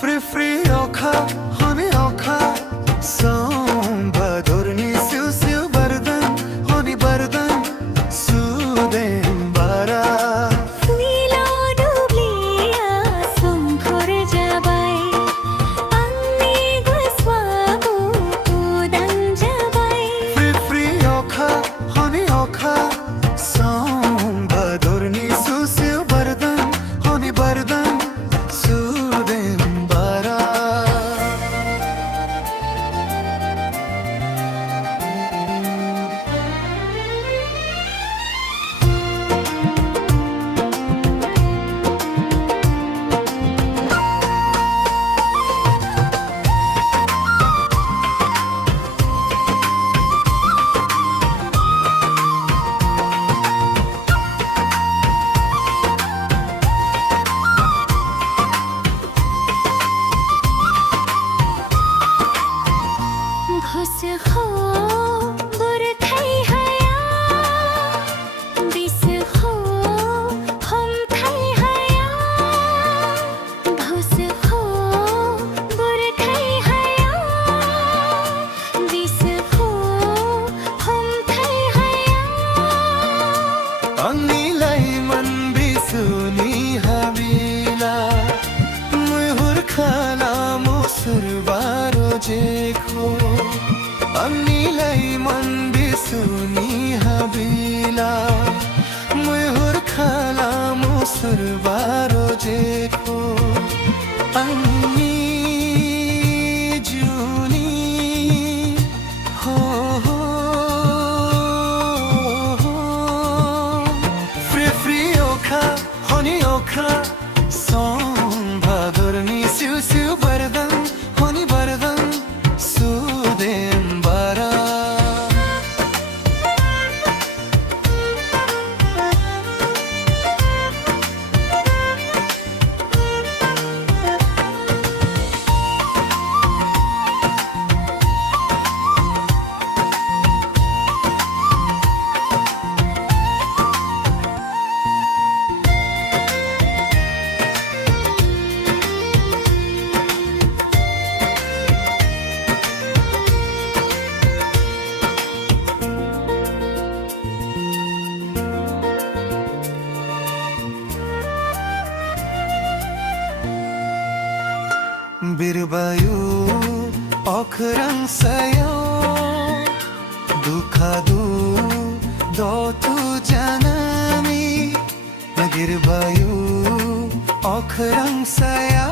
Free free oka, honey oka, som badurni siu siu bardan, honey bardan, sudem bara. Free free oka, honey oka, som badurni siu siu bardan, honey bardan, sudem bara. घुस हो बुरखै हया this हो हम खै हया घुस हो बुरखै हया दिस हो हम खै हया Anilai man bisuni habila muhur khala musur baro jekho Anilai man bisuni habila muhur khala musur baro jekho Anni juni ho ho Free free oka, honey oka, som badurni siu siu bardan, honey bardan, sudem bara. Birbayu okhrang sayo dukhadu dotu janami Birbayu okhrang sayo